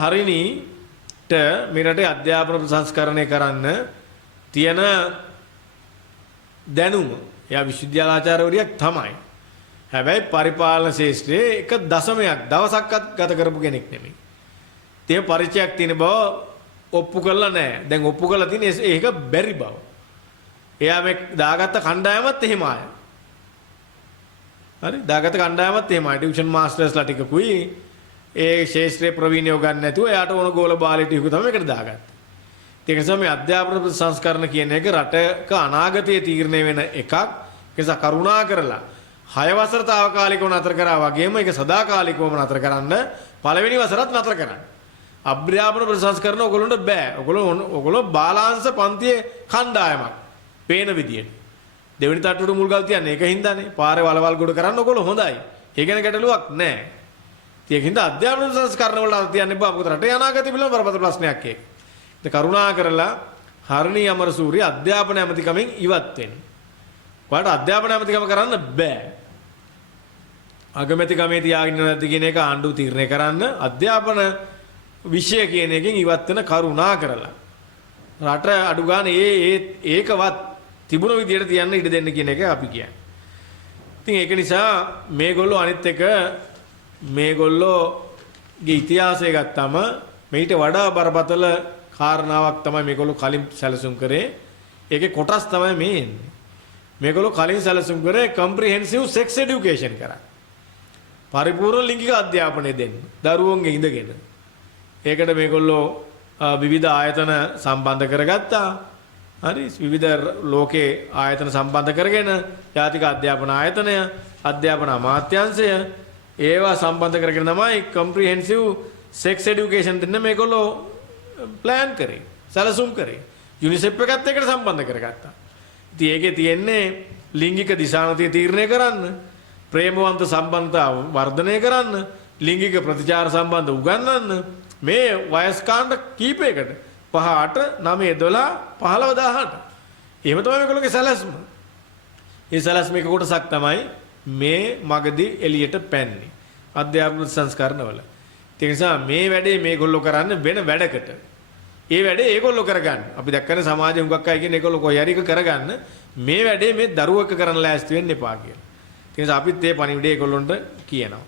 හරිනීට මේ රටේ අධ්‍යාපන ප්‍රසංස්කරණය කරන්න තියෙන දැනුම එයා විශ්වවිද්‍යාලාචාර්යවරියක් තමයි. හැබැයි පරිපාලන ශාස්ත්‍රයේ එක දශමයක් දවසක්වත් ගත කරපු කෙනෙක් නෙමෙයි. තේ පරිචයක් තියෙන බව ඔප්පු කළා නෑ. දැන් ඔප්පු කළා තියෙන ඒක බැරි බව. එයා මේ දාගත්ත කණ්ඩායමත් එහෙම ආය. හරි දාගත්ත කණ්ඩායමත් එහෙමයි. ටියුෂන් මාස්ටර්ස්ලා ටිකකුයි ඒ ශාස්ත්‍රයේ ප්‍රවීණයෝ ගන්න නැතුව එයාට ඕන ගෝල බාලි ටිකු තමයි මේකට දාගත්තේ. ඒක නිසා මේ අධ්‍යාපන සංස්කරණ කියන එක රටක අනාගතයේ තීරණය වෙන එකක්. ඒ නිසා කරුණා කරලා 6 වසර తాවකාලිකව නතර කරා වගේම ඒක සදාකාලිකවම නතර කරන්න පළවෙනි වසරත් නතර කරන්න. අධ්‍යාපන ප්‍රසංස්කරණ ඔයගොල්ලන්ට බෑ. ඔයගොල්ලෝ බාලාංශ පන්තියේ කණ්ඩායමක්. පේන විදියට. දෙවෙනි තට්ටුවට මුල් ගල් තියන්නේ ඒකින්දානේ. පාරේ වලවල් ගොඩ කරන්න ඔයගොල්ලෝ හොඳයි. ඒ ගැන ගැටලුවක් නෑ. ඒකින්ද අධ්‍යාපන සංස්කරණ වල තියන්නේ බා මොකද රටේ අනාගතය පිළිබඳ බරපතල ප්‍රශ්නයක් ඒක. ඒ කරුණා කරලා හරණී අමරසූරිය අධ්‍යාපන ඇමතිකමෙන් ඉවත් වෙන්න. ඔයාලට අධ්‍යාපන ඇමතිකම කරන්න බෑ. අගමැතිකමේ තියාගෙන නැද්ද කියන එක ආණ්ඩුව තීරණය කරන්න අධ්‍යාපන විෂය කියන එකෙන් ඉවත් වෙන කරුණා කරලා රට අඩු ගන්න ඒකවත් තිබුණ විදියට තියන්න ඉඩ දෙන්න කියන එක අපි කියන්නේ. ඉතින් ඒක නිසා මේගොල්ලෝ අනිත් එක මේගොල්ලෝගේ ඉතිහාසය ගත්තම මේිට වඩා බරපතල කාරණාවක් තමයි මේගොල්ලෝ කලින් සැලසුම් කරේ. ඒකේ කොටස් තමයි මේ එන්නේ. මේගොල්ලෝ කලින් සැලසුම් කරේ comprehensive sex education කරා. පරිපූර්ණ ලිංගික අධ්‍යාපනය දෙන්න. දරුවන්ගේ ඉඳගෙන. ඒකට මේගොල්ලෝ විවිධ ආයතන සම්බන්ධ කරගත්තා. හරි විවිධ ලෝකේ ආයතන සම්බන්ධ කරගෙන ජාතික අධ්‍යාපන ආයතනය, අධ්‍යාපන අමාත්‍යාංශය ඒවා සම්බන්ධ කරගෙන තමයි comprehensive sex education දෙන්න මේගොල්ලෝ ප්ලෑන් කරේ. සැලසුම් කරේ. UNICEF එකත් එකට සම්බන්ධ කරගත්තා. ඉතින් ඒකේ තියෙන්නේ ලිංගික දිශානතිය තීරණය කරන්න, ප්‍රේමවන්ත සම්බන්ධතා වර්ධනය කරන්න, ලිංගික ප්‍රතිචාර සම්බන්ධ උගන්වන්න මේ වයස් කාණ්ඩ කීපයකට 5 8 9 12 15 18 එහෙම තමයි මේගොල්ලෝගේ සැලැස්ම. මේ සැලැස්ම එක කොටසක් තමයි මේ මගදී එළියට පැන්නේ අධ්‍යාපන සංස්කරණවල. ඒ නිසා මේ වැඩේ මේගොල්ලෝ කරන්න වෙන වැඩකට. ඒ වැඩේ ඒගොල්ලෝ කරගන්න. අපි දැක්කනේ සමාජයේ හුඟක් අය කියන ඒගොල්ලෝ කොහේ හරි එක කරගන්න මේ වැඩේ මේ දරුවක කරන්න ලෑස්ති වෙන්න එපා කියලා. ඒ නිසා අපිත් මේ පණිවිඩය ඒගොල්ලොන්ට කියනවා.